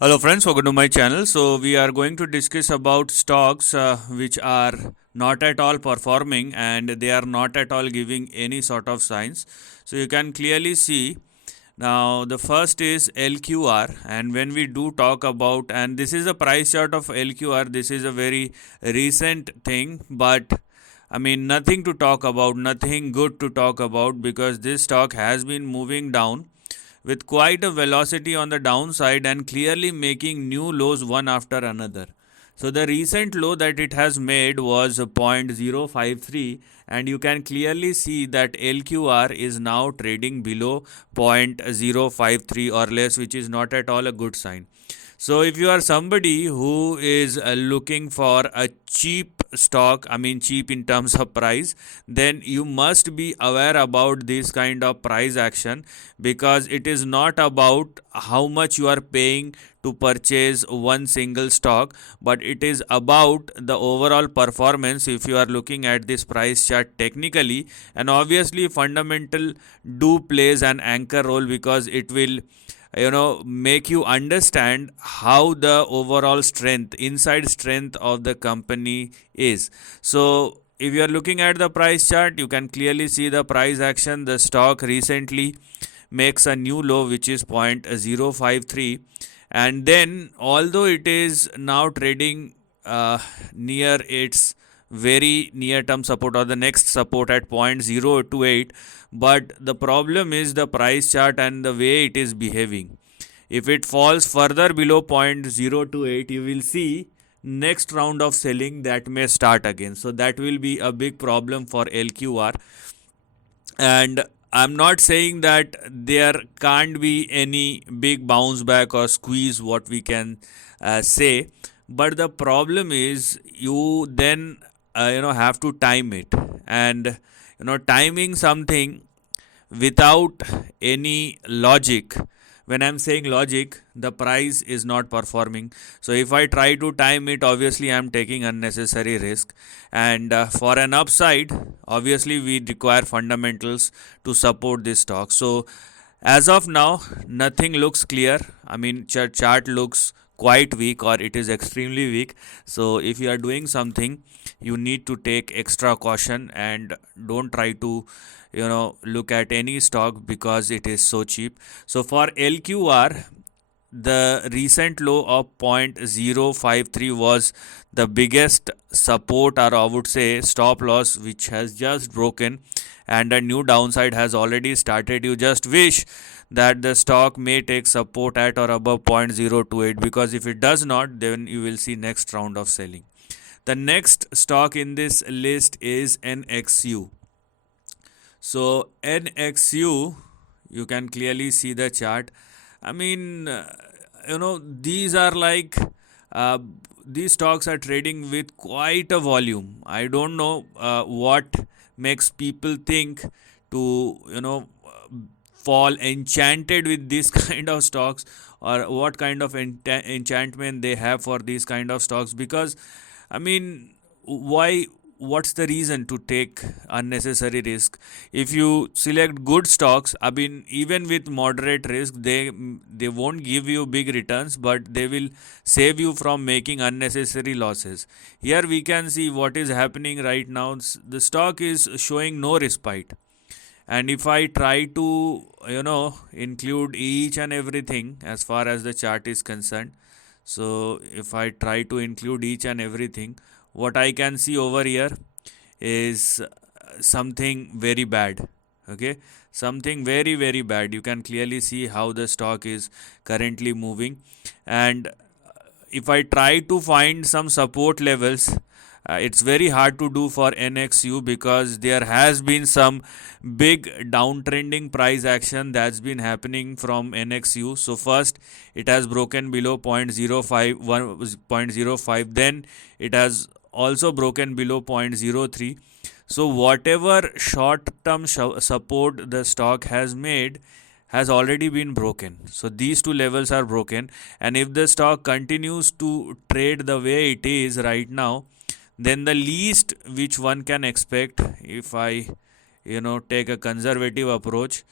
Hello friends, welcome to my channel. So we are going to discuss about stocks which are not at all performing and they are not at all giving any sort of signs. So you can clearly see now the first is LQR, and when we do talk about, and this is a price chart of LQR, this is a very recent thing, but I mean nothing to talk about, nothing good to talk about because this stock has been moving down with quite a velocity on the downside and clearly making new lows one after another. So the recent low that it has made was 0.053, and you can clearly see that LQR is now trading below 0.053 or less, which is not at all a good sign. So if you are somebody who is looking for a cheap stock, I mean cheap in terms of price, then you must be aware about this kind of price action, because it is not about how much you are paying to purchase one single stock, but it is about the overall performance. If you are looking at this price chart technically, and obviously fundamental do plays an anchor role, because it will make you understand how the overall strength, inside strength of the company is. So if you are looking at the price chart, you can clearly see the price action. The stock recently makes a new low, which is 0.053, and then although it is now trading near its very near term support or the next support at 0.028, but the problem is the price chart and the way it is behaving. If it falls further below 0.028, you will see next round of selling that may start again. So that will be a big problem for LQR. And I'm not saying that there can't be any big bounce back or squeeze, what we can say, but the problem is you then have to time it, and timing something without any logic. When I'm saying logic, the price is not performing. So if I try to time it, obviously I'm taking unnecessary risk. And for an upside, obviously we require fundamentals to support this stock. So as of now, nothing looks clear. I mean, chart looks quite weak, or it is extremely weak. So if you are doing something, you need to take extra caution and don't try to look at any stock because it is so cheap. So for LQR, the recent low of 0.053 was the biggest support, or I would say stop loss, which has just broken, and a new downside has already started. You just wish that the stock may take support at or above 0.028, because if it does not, then you will see next round of selling. The next stock in this list is NXU. So NXU, you can clearly see the chart. I mean, these are like uh, these stocks are trading with quite a volume. I don't know what makes people think to fall enchanted with this kind of stocks, or what kind of enchantment they have for these kind of stocks. Because I mean, why? What's the reason to take unnecessary risk? If you select good stocks, I mean, even with moderate risk, they won't give you big returns, but they will save you from making unnecessary losses. Here we can see what is happening right now. The stock is showing no respite, and if I try to include each and everything as far as the chart is concerned, so if I try to include each and everything, what I can see over here is something very bad. Okay, something very very bad. You can clearly see how the stock is currently moving, and if I try to find some support levels, it's very hard to do for NXU, because there has been some big downtrending price action that's been happening from NXU. So first it has broken below 0.05, then it has also broken below 0.03. So whatever short term support the stock has made has already been broken. So these two levels are broken, and if the stock continues to trade the way it is right now, then the least which one can expect, if I take a conservative approach,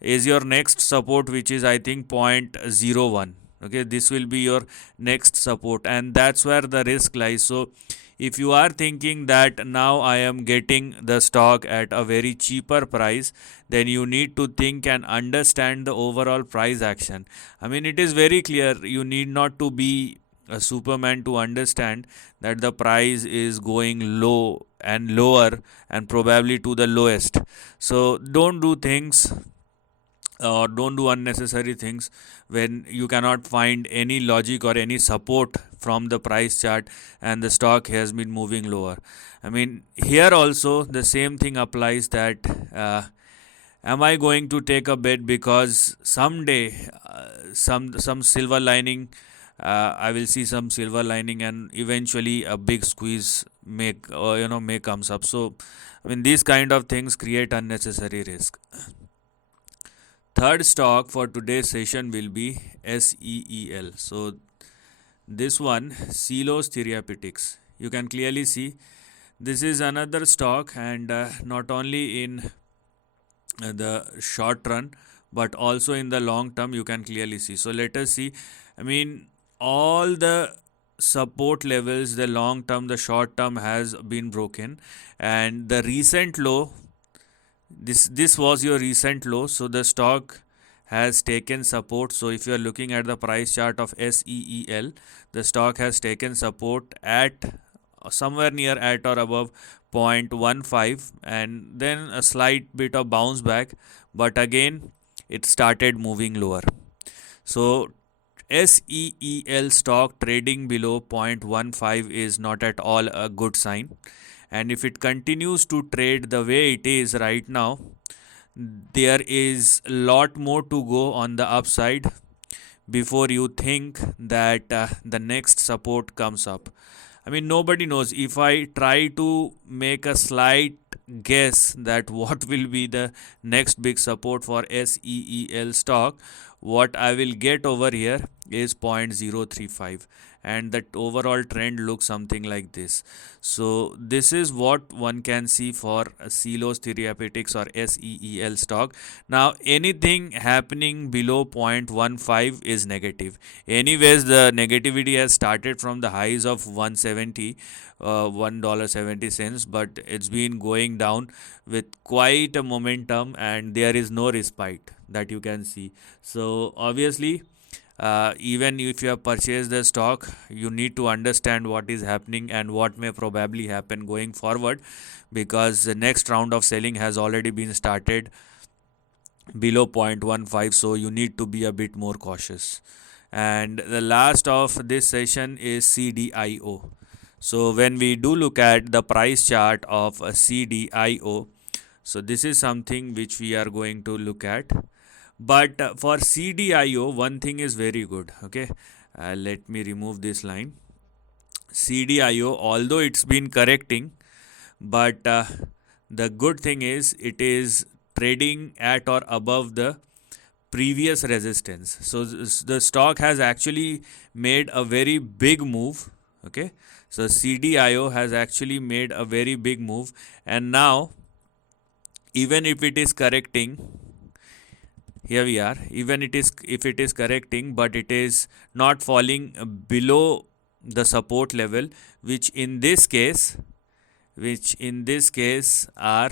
is your next support, which is I think 0.01. Okay, this will be your next support, and that's where the risk lies. So if you are thinking that now I am getting the stock at a very cheaper price, then you need to think and understand the overall price action. I mean, it is very clear, you need not to be a superman to understand that the price is going low and lower and probably to the lowest. So don't do things or don't do unnecessary things when you cannot find any logic or any support from the price chart and the stock has been moving lower. I mean, here also the same thing applies, that am I going to take a bet because someday some silver lining, I will see some silver lining and eventually a big squeeze may comes up. So I mean, these kind of things create unnecessary risk. Third stock for today's session will be SEEL. So this one, Seel Therapeutics. You can clearly see this is another stock, and not only in the short run but also in the long term you can clearly see. So let us see. I mean, all the support levels, the long term, the short term has been broken, and the recent low, this was your recent low. So the stock has taken support. So if you are looking at the price chart of SEEL, the stock has taken support at somewhere near at or above 0.15, and then a slight bit of bounce back, but again it started moving lower. So SEEL stock trading below 0.15 is not at all a good sign, and if it continues to trade the way it is right now, there is a lot more to go on the upside before you think that the next support comes up. I mean, nobody knows. If I try to make a slight guess that what will be the next big support for SEEL stock, what I will get over here is 0.035, and that overall trend looks something like this. So this is what one can see for Seel Therapeutics or SEEL stock. Now anything happening below 0.15 is negative. Anyways, the negativity has started from the highs of 170, $1.70, but it's been going down with quite a momentum, and there is no respite that you can see. So obviously, even if you have purchased the stock, you need to understand what is happening and what may probably happen going forward, because the next round of selling has already been started below 0.15. So you need to be a bit more cautious. And the last of this session is Cdio. So when we do look at the price chart of a Cdio, so this is something which we are going to look at. But for Cdio, one thing is very good. Okay, let me remove this line. Cdio, although it's been correcting, but the good thing is it is trading at or above the previous resistance. So the stock has actually made a very big move. Okay, so Cdio has actually made a very big move, and now even if it is correcting, here we are, even if it is correcting, but it is not falling below the support level, which in this case are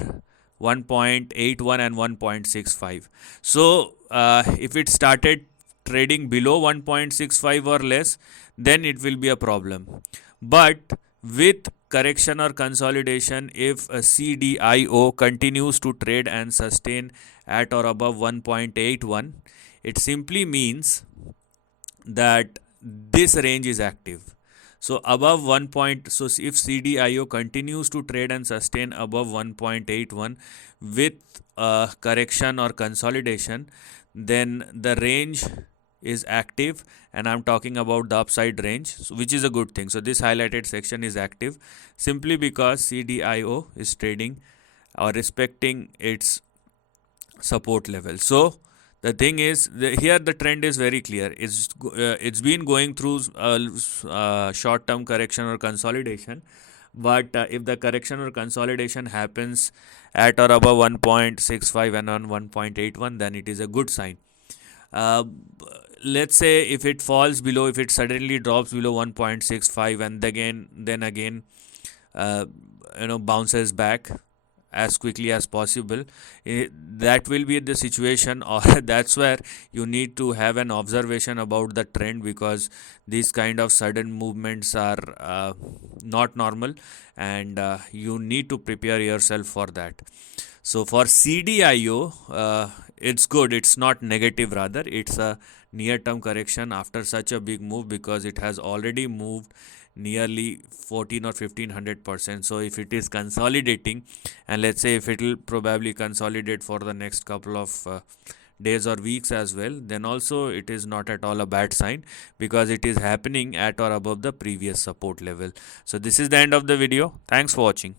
1.81 and 1.65. So if it started trading below 1.65 or less, then it will be a problem. But with correction or consolidation, if a Cdio continues to trade and sustain at or above 1.81, it simply means that this range is active. So above 1 point, so if Cdio continues to trade and sustain above 1.81 with correction or consolidation, then the range is active, and I'm talking about the upside range, which is a good thing. So this highlighted section is active simply because Cdio is trading or respecting its support level. So the thing is, here the trend is very clear. It's been going through short term correction or consolidation, but if the correction or consolidation happens at or above 1.65 and on 1.81, then it is a good sign. let's say if it falls below, if it suddenly drops below 1.65 and then again bounces back as quickly as possible, that will be the situation, or that's where you need to have an observation about the trend, because these kind of sudden movements are not normal, and you need to prepare yourself for that. So for Cdio, it's good, it's not negative, rather it's a near term correction after such a big move, because it has already moved nearly 14 or 1500%. So if it is consolidating, and let's say if it will probably consolidate for the next couple of days or weeks as well, then also it is not at all a bad sign, because it is happening at or above the previous support level. So this is the end of the video. Thanks for watching.